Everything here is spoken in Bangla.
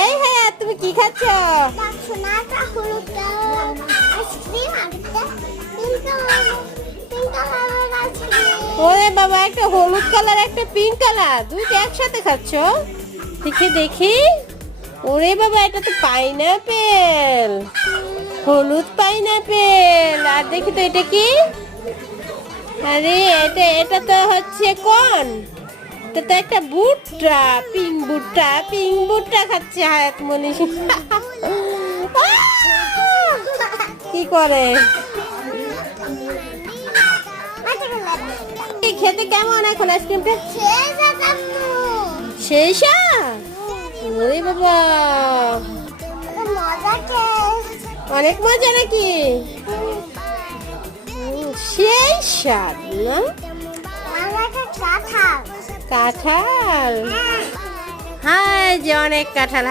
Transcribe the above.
এই হ্যাঁ, তুমি কি খাচ্ছ? ওরে বাবা, একটা হলুদ কালার একটা পিঙ্ক কালার দুইটা একসাথে খাচ্ছ? দেখি দেখি। ওরে বাবা, এটা তো পাইনাপেল, হলুদ পাইনাপেল। আর দেখি তো এটা কি? আরে এটা এটা তো হচ্ছে কোন, এটা তো একটা ভুট্টা, পিঙ্ক ভুট্টা খাচ্ছে হায়াত মনীষ। কি করে খেতে কেমন এখন আইসক্রিমটা? সেই স্বাদ। ওরে বাবা, অনেক মজা নাকি? সেই স্বাদ না? কাঁঠাল, হ্যাঁ যে অনেক কাঁঠাল।